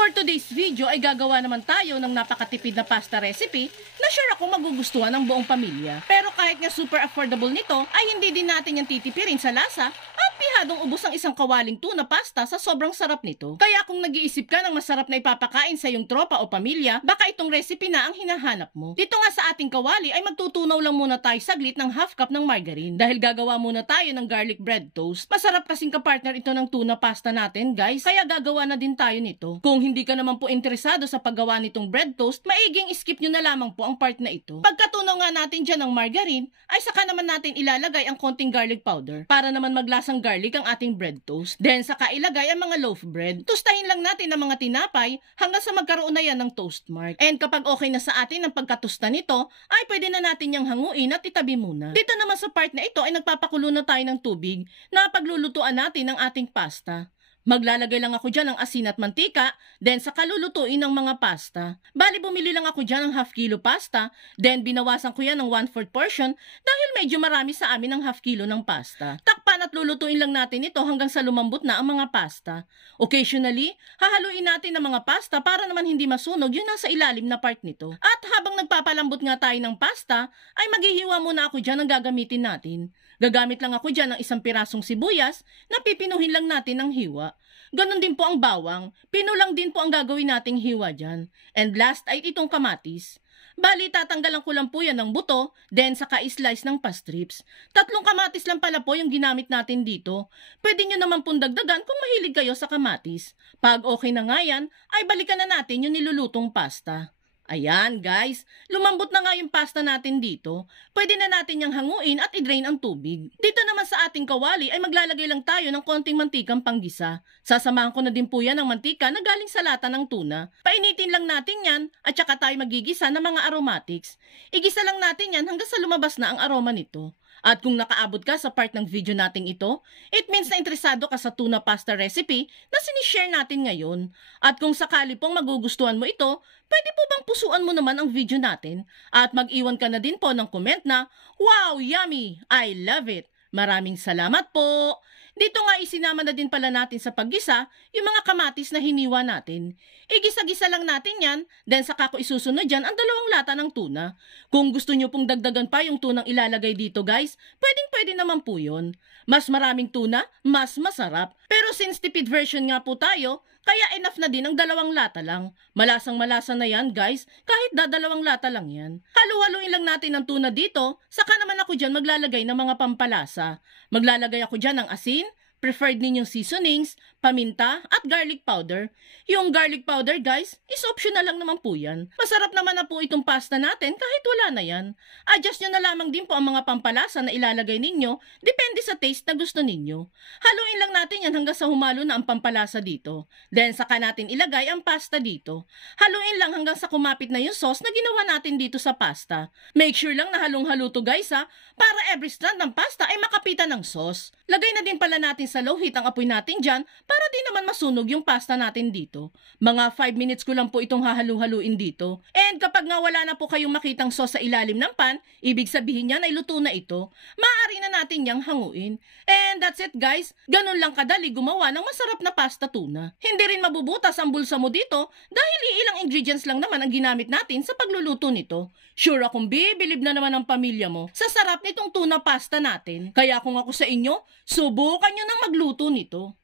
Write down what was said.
For today's video ay gagawa naman tayo ng napakatipid na pasta recipe na sure ako magugustuhan ng buong pamilya. Pero kahit nga super affordable nito ay hindi din natin yan titipirin sa lasa at pihadong ubos ang isang kawaling tuna pasta sa sobrang sarap nito. Kaya kung nag-iisip ka ng masarap na ipapakain sa iyong tropa o pamilya, baka itong recipe na ang hinahanap mo. Dito nga sa ating kawali ay magtutunaw lang muna tayo saglit ng half cup ng margarine dahil gagawa muna tayo ng garlic bread toast. Masarap kasing kapartner ito ng tuna pasta natin guys, kaya gagawa na din tayo nito. Kung hindi ka naman po interesado sa paggawa nitong bread toast, maiging skip nyo na lamang po ang part na ito. Pagkatunaw nga natin dyan ng margarine, ay saka naman natin ilalagay ang konting garlic powder para naman maglasang garlic ang ating bread toast. Then saka ilagay ang mga loaf bread. Tustahin lang natin ang mga tinapay hanggang sa magkaroon na yan ng toast mark. And kapag okay na sa atin ang pagkatusta nito, ay pwede na natin yang hanguin at itabi muna. Dito naman sa part na ito ay nagpapakulo na tayo ng tubig na paglulutuan natin ang ating pasta. Maglalagay lang ako dyan ng asin at mantika, then saka lulutuin ng mga pasta. Bali bumili lang ako dyan ng half kilo pasta, then binawasan ko yan ng 1/4 portion dahil medyo marami sa amin ng half kilo ng pasta. Takpan at lulutuin lang natin ito hanggang sa lumambot na ang mga pasta. Occasionally, hahaluin natin ang mga pasta para naman hindi masunog yung nasa ilalim na part nito. At habang nagpapalambot nga tayo ng pasta, ay maghihiwa muna ako dyan ng gagamitin natin. Gagamit lang ako dyan ng isang pirasong sibuyas na pipinuhin lang natin ng hiwa. Ganon din po ang bawang, pinulang din po ang gagawin nating hiwa dyan. And last ay itong kamatis. Bali, tatanggalan ko lang po yan ng buto, then saka slice ng pastrips. 3 kamatis lang pala po yung ginamit natin dito. Pwede nyo naman pong dagdagan kung mahilig kayo sa kamatis. Pag okay na nga yan, ay balikan na natin yung nilulutong pasta. Ayan guys, lumambot na nga yung pasta natin dito. Pwede na natin yung hanguin at i-drain ang tubig. Dito naman sa ating kawali ay maglalagay lang tayo ng konting mantikang panggisa. Sasamahan ko na din po yan ng mantika na galing sa lata ng tuna. Painitin lang natin yan at saka tayo magigisa ng mga aromatics. Igisa lang natin yan hanggang sa lumabas na ang aroma nito. At kung nakaabot ka sa part ng video nating ito, it means na interesado ka sa tuna pasta recipe na sinishare natin ngayon. At kung sakali pong magugustuhan mo ito, pwede po bang pusuan mo naman ang video natin? At mag-iwan ka na din po ng comment na, "Wow, yummy! I love it!" Maraming salamat po! Dito nga isinama na din pala natin sa paggisa yung mga kamatis na hiniwa natin. Igisa-gisa lang natin yan, then saka ko isusunod dyan ang 2 lata ng tuna. Kung gusto nyo pong dagdagan pa yung tunang ilalagay dito guys, pwedeng-pwede naman po yun. Mas maraming tuna, mas masarap. Pero since tipid version nga po tayo, kaya enough na din ang 2 lata lang. Malasang-malasa na yan guys, kahit 2 lata lang yan. Halu-haluin lang natin ang tuna dito, saka naman ako dyan maglalagay ng mga pampalasa. Maglalagay ako dyan ng asin, preferred ninyong seasonings, paminta, at garlic powder. Yung garlic powder guys, is optional lang naman po yan. Masarap naman na po itong pasta natin kahit wala na yan. Adjust nyo na lamang din po ang mga pampalasa na ilalagay ninyo, depende sa taste na gusto ninyo. Haluin lang natin yan hanggang sa humalo na ang pampalasa dito. Then saka natin ilagay ang pasta dito. Haluin lang hanggang sa kumapit na yung sauce na ginawa natin dito sa pasta. Make sure lang na halong-halo to guys ha, para every strand ng pasta ay makapitan ng sauce. Lagay na din pala natin sa low heat ang apoy natin dyan para di naman masunog yung pasta natin dito. Mga 5 minutes ko lang po itong hahalu-haluin dito. And kapag nga wala na po kayong makitang sauce sa ilalim ng pan, ibig sabihin yan ay luto na ito. Maaari na natin yang hanguin. And that's it guys. Ganun lang kadali gumawa ng masarap na pasta tuna. Hindi rin mabubutas ang bulsa mo dito dahil iilang ingredients lang naman ang ginamit natin sa pagluluto nito. Sure akong bibilib na naman ang pamilya mo sa sarap nitong tuna pasta natin. Kaya kung ako sa inyo, subukan nyo nang magluto nito.